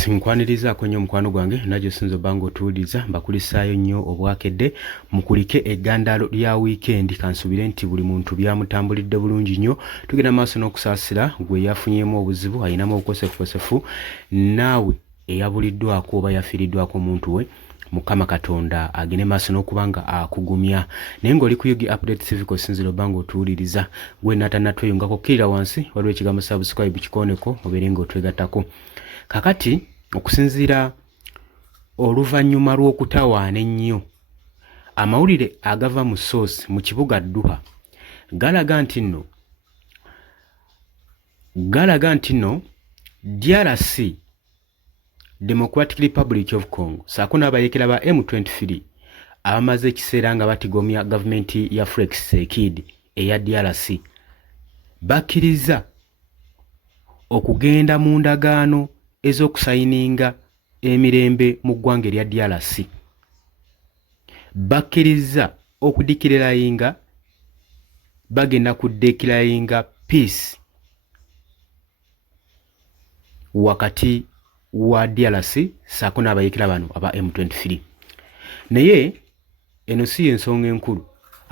Sinkwaniriza nnyo mukwano gwange najjo sinzo bango otuwuliriza mbakulisaayo nnyo obwakedde mukulike eggandalo lya weekend kansubire nti buli muntu byamutambulidde bulungi nnyo tugenda maaso n'okusaasira gwe yafunyemu obuzibu ayinamu obukosefu naawe eyabuliddwako oba yafiiriddwako omuntu we Mukama Katonda agene maaso n'okubanga akugumya naye ng'oli ku Yugi Update TV sinziro bango otuwuliriza gwe natanatweyungako kkirira wansi waliwo ekigambo subscribe kikoneko obeere ng'otwegattako kakati okusinziira oluvannyuma lw'okutawaana ennyo amawulire agava mu source mu kibuga Dduha galaga nti nno DRC Democratic Republic of Congo saako n'abayeekera ba M23 abamaze ekiseera nga batigomya gavumenti ya Felix Tshisekedi eya DRC bakkiriza okugenda mu ndagaano ez'okusayininga emirembe mu ggwanga erya DRC bakkiriza okudikirayinga bagenda kudekirayinga peace wakati wa DRC saako n'abayeekera bano aba M23 naye eno si ensonga enkulu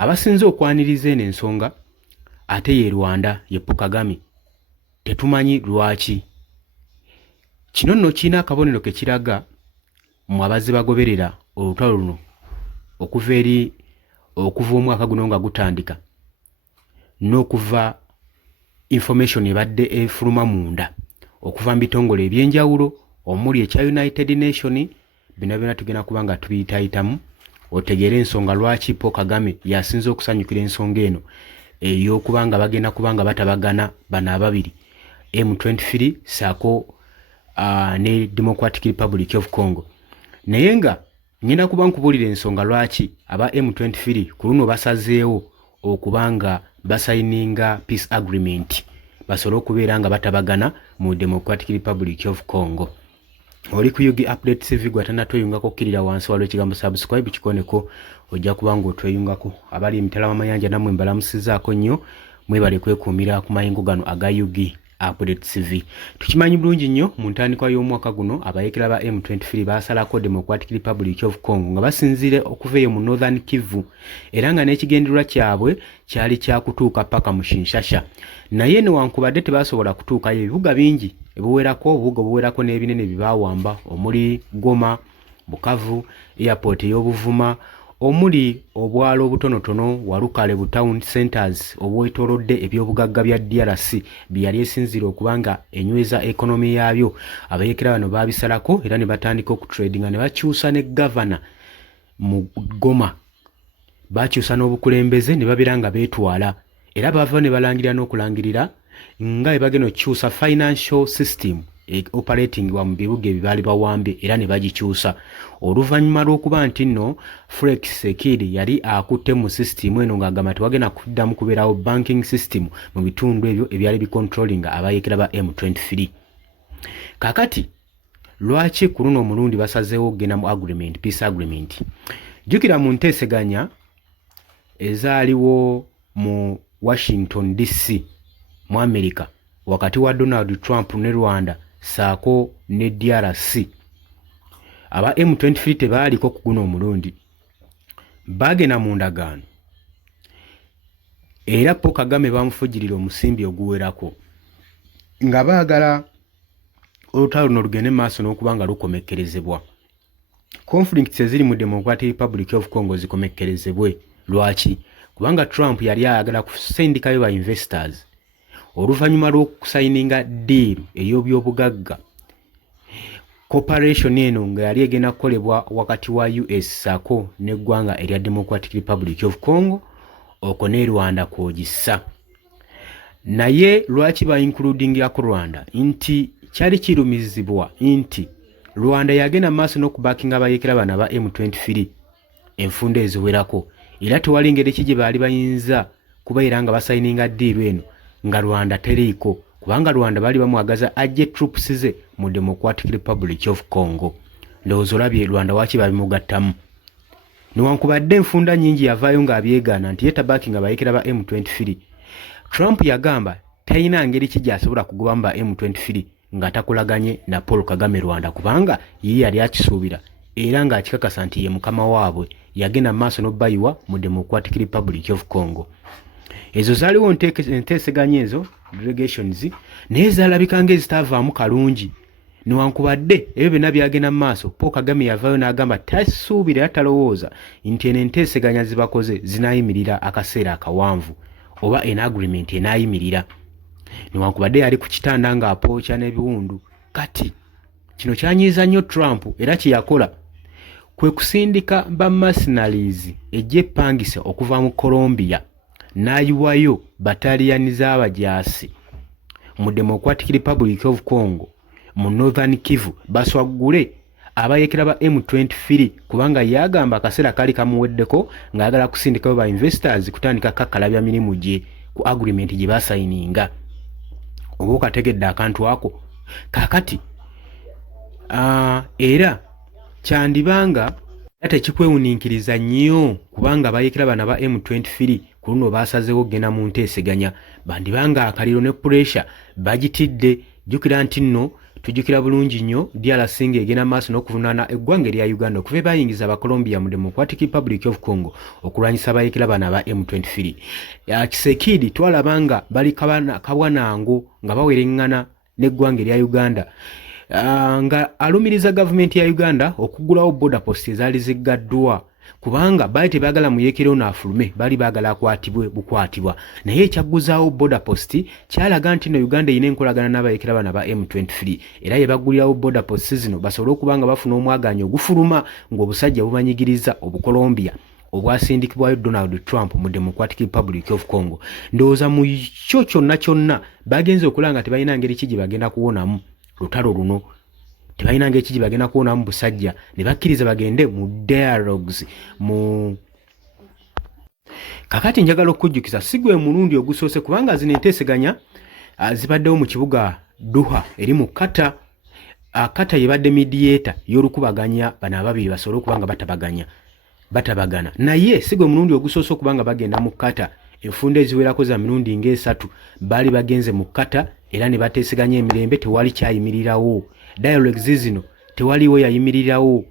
abasinze okwaniriza eno ensonga ate ye Rwanda ye Paul Kagame tetumanyi lwaki kino nno kiina akabonero ke kiraga mu abazi bagoberera olutalo luno okuva omwaka guno nga gutandika n'okuva information ebadde efuluma munda okuva mu bitongole ebyenjawulo omuli ekya United Nation bino byonna tugenda kuba nga tubiyitayitamu otegeera ensonga lwaki Paul Kagame yasinze okusanyukira ensonga eno ey'okuba nga bagenda kuba nga batabagana bano ababiri M23 saako ne Democratic Republic of Congo naye nga ngenda kuba nkubuulira ensonga lwaki aba M23 ku luno basazeewo okuba nga basayininga peace agreement basobole okubeera nga batabagana mu Democratic Republic of Congo oli ku Yugi Update TV gwe atanatweyungako kkirira wansi waliwo ekigambo subscribe kikoneko ojja kuba nga otweyungako abali emitala w'amayanja nammwe mbalamusizaako nnyo mwebale kwekuumira ku mayingo gano aga Yugi Update TV tukimanyi bulungi nnyo mu ntandikwa y'omwaka guno abayeekera ba M23 baasalako Democratic Republic of Congo nga basinziire okuva eyo mu Northern Kivu era nga n'ekigendererwa kyabwe kyali kyakutuuka paka mu Kinshasa naye newankubadde tebasobola kutuukayo ebibuga bingi obubuga obuwerako n'ebinene bibawamba omuli Goma, Bukavu, airport ey'Obuvuma omuli obwalo obutonotono Walukale bu town centers obwetoolodde ebyobugagga bya DRC byali esinzira okubanga enyweza ekonomi yaabyo abayeekera bano babisalako era ne batandika okutradinga ne bakyusa ne governor mu Goma bakyusa n'obukulembeze ne babeera nga beetwala era bava ne balangirira n'okulangirira nga ebagenda okukyusa financial system operating wa mu bibuga ebibaali bawambye era ne bagikyusa oluvannyuma lw'okuba nti nno Felix Tshisekedi yali akutte mu system eno ng'agamba tewagenda kuddamu kubeerawo banking system mu bitundu ebyo ebyali bicontrollinga abayeekera ba M23 kakati lwaki ku luno omulundi basazeewo okugenda mu agreement peace agreement jjukira mu nteeseganya ezaaliwo mu Washington DC mu America wakati wa Donald Trump ne Rwanda saako ne DRC aba M23 tebaaliko ku guno omulundi bagenda mu ndagaano era Paul Kagame bamufujirira omusimbi oguwerako nga baagala olutalo luno lugende maaso n'okuba nga lukomekkerezebwa conflicts eziri mu Democratic Republic of Congo zikomekkerezebwe lwaki kubanga Trump yali ayagala kusindikayo ba investors oluvannyuma lw'okusayininga deal ey'obyobugagga cooperation eno nga yali egenda kukolebwa wakati wa US saako n'eggwanga erya Democratic Republic of Congo okwo ne Rwanda kwogisa naye lwaki ba includingyako Rwanda nti kyali kirumizibwa nti Rwanda yagenda maaso n'okubackinga abayeekera bano aba M23 enfunda eziwerako era tewali ngeri ki gye baali bayinza kubeera nga basayininga deal eno nga Rwanda teriiko kubanga Rwanda bali bamwagaza ajje troops ze mu Democratic Republic of Congo ndowooza olabye Rwanda waki babimugattamu newankubadde enfunda nnyingi yavaayo ng'abyegaana nti yetabaki nga bayeekera ba M23 Trump yagamba talina ngeri ki gy'asobola kugobamu ba M23 nga takolaganye na Paul Kagame Rwanda kubanga ye yali akisuubira era nga akikakasa nti ye mukama waabwe yagenda maaso n'obbayiwa mu Democratic Republic of Congo. Ezo zaaliwo enteeseganya ezo delegations naye zaalabika ng'ezitaavaamu kalungi newankubadde ebyo byonna byagenda mu maaso. Paul Kagame yavaayo n'agamba tasuubira era talowooza nti eno enteeseganya zibakoze zinaayimirira akaseera akawanvu oba en agreement enaayimirira newankubadde yali ku kitanda ng'apookya n'ebiwundu. Kati kino kyanyiiza nnyo Trump era kye yakola kwe kusindika ba mercenaries egy'eppangisa okuva mu Colombia n'ayiwayo bataliyani z'abajaasi mu Democratic Republic of Congo mu Northern Kivu baswaggule abayekera ba M23 kubanga yagamba akaseera kali kamuweddeko ng'ayagala kusindikayo ba investors kutandika kakalabya mirimu gye ku agreement gye basayininga. Oba okategedde akantu ako kakati era kyandibanga tekikwewuniikiriza nnyo kubanga bayekera bana ba M23 ku luno basazeewo genda mu nteeseganya bandibanga akaliro ne pressure bagitidde. Jjukira nti nno tujjukira bulungi nnyo DRC ng'egenda maaso n'okuvunaana eggwanga erya Uganda okuva bayingiza aba Colombia mu Democratic Republic of Congo okulwanyisa bayekera bana ba M23. Kisekedi twalabanga bali kabwanango nga bawereŋŋana n'eggwanga erya Uganda nga alumiriza gavumenti ya Uganda okugulawo border post ezaali ziggaddwa kubanga baali tebaagala muyekera ono afulume baali baagala akwatibwe bukwatibwa naye ekyagguzaawo border post kyalaga nti no Uganda erina enkolagana n'abayekera bana ba M23 era ye baggulirawo border post zino basobole okuba nga bafuna omwaganyo ogufuluma ng'obusajja bumanyigiriza obukolombia obwasindikibwayo Donald Trump mu Democratic Republic of Congo. Ndowooza mu kyo kyonna bagenze okulanga tebalina ngeri ki gye bagenda kuwonamu lutalo luno, tebalina ngeri ki gye bagenda kuwonamu busajja ne bakkiriza bagende mu dialogues mu kakati. Njagala okujjukiza sigwe mulundi ogusoose kubanga zino enteeseganya zibaddewo mu kibuga Doha eri mu Qatar. Qatar yebadde mediator y'olukubaganya bano ababiri basobole okubanga batabagana naye sigwe mulundi ogusoose okubanga bagenda mu Qatar. Enfunda eziwerako za mirundi ng'esatu baali bagenze mu Qatar era ne bateeseganya emirembe, tewali kyayimirirawo. Dialogues zino tewaliwo yayimirirawo.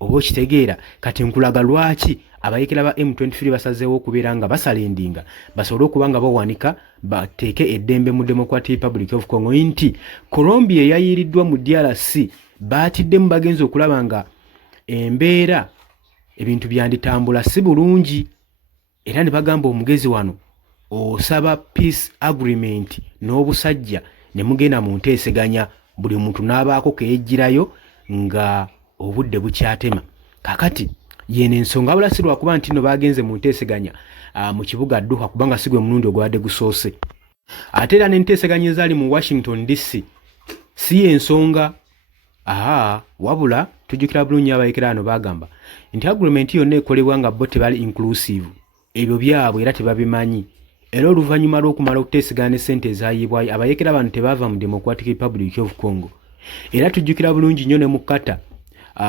Oba okitegeera kati nkulaga lwaki abayekera ba M23 basazeewo okubeera nga basalendinga basobole okuba nga bawanika bateeke eddembe mu Democratic Republic of Congo nti Colombia eyayiriddwa mu DRC baatiddemu bagenze okulaba nga embeera ebintu byanditambula si bulungi era ne bagamba omugezi wano osaba peace agreement n'obusajja ne mugenda mu nteeseganya buli muntu n'abaako keyejjirayo nga obudde bukyatema. Kakati yene ensonga abalasirwa kuba nti no bagenze mu nteeseganya mu kibuga Doha kubanga sigwe mulundi ogwadde gusoose. Ate era n'enteeseganya ezaali mu Washington DC si ensonga wabula tujjukira bulungi abayekera ano bagamba nti agreement yonna ekolebwa nga bo tebali inclusive ebyo byabwe era tebabimanyi era oluvannyuma lw'okumala okuteeseganya ne ssente ezaayibwayo abayekera bano tebaava mu Democratic Republic of Congo. Era tujjukira bulungi nnyo ne mu Qatar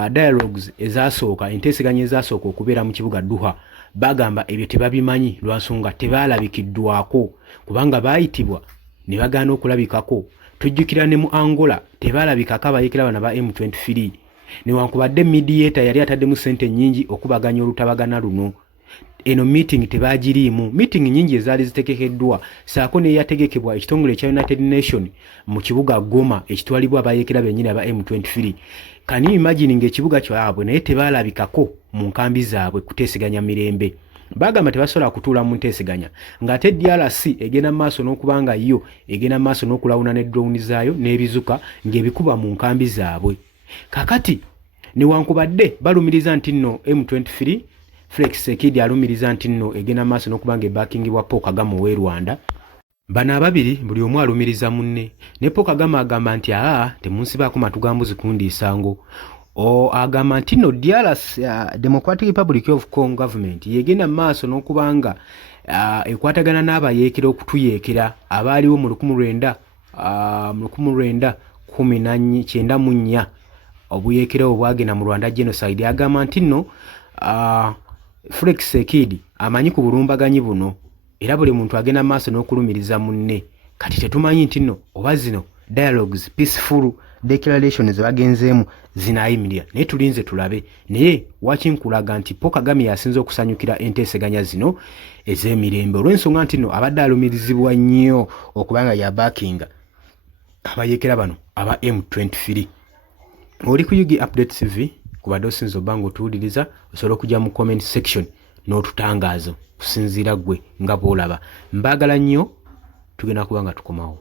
dialogues ezasooka enteeseganya ezasooka okubeera mu kibuga Doha bagamba ebyo tebabimanyi lwansonga tebalabikiddwako kubanga baayitibwa ne bagaana okulabikako. Tujjukira ne mu Angola tebalabikako abayekera bano ba M23 newankubadde mediator yali ataddemu ssente nnyingi okubaganya olutabagana luno. Eno meeting tebagiriimu. Meeting nyingi ezaali zitegekeddwa saako neyategekebwa ekitongole ekya United Nation mu kibuga Goma ekitwalibwa abayekera bennyini aba M23. Kani imagine ng'ekibuga kyabwe naye tebalabikako mu nkambi zaabwe kuteeseganya mirembe. Bagamba tebasobola kutuula mu nteeseganya ng'ate DRC egenda maaso n'okubanga yo egenda maaso n'okulawuna ne drone zaayo n'ebizuka ng'ebikuba mu nkambi zaabwe. Kakati newankubadde balumiriza nti nno M23 Felix Sekidi alumiriza nti nno egenda maaso n'okubanga ebaakingibwa Paul Kagame ow'e Rwanda. Bano ababiri buli omu alumiriza munne ne Paul Kagame agamba nti temunsibaako matugambuzi kundiisango. Agamba nti nno DRC Democratic Republic of Congo government yegenda maaso n'okubanga ekwatagana n'abayeekera okutuyeekera abaaliwo mu 1994 obuyeekera obwagenda mu Rwanda genocide. Agamba nti nno Felix Sekidi amanyi ku bulumbaganyi buno era buli muntu agenda maaso n'okulumiriza munne. Kati tetumanyi nti nno oba zino dialogues, peaceful declarations bagenzeemu zinaayimirira, naye tulinze tulabe. Naye wakinkulaga nti Paul Kagame yasinze okusanyukira enteeseganya zino ez'emirembe olw'ensonga nti no abadde alumirizibwa nnyo okubanga yabakinga abayekera bano aba M23. Oli ku Yugi Update TV, kubadde osinza obba ng'otuwuliriza, osobola okujja mu comment section n'otutangaazo kusinziira ggwe nga bw'olaba. Mbaagala nnyo, tugenda kuba nga tukomawo.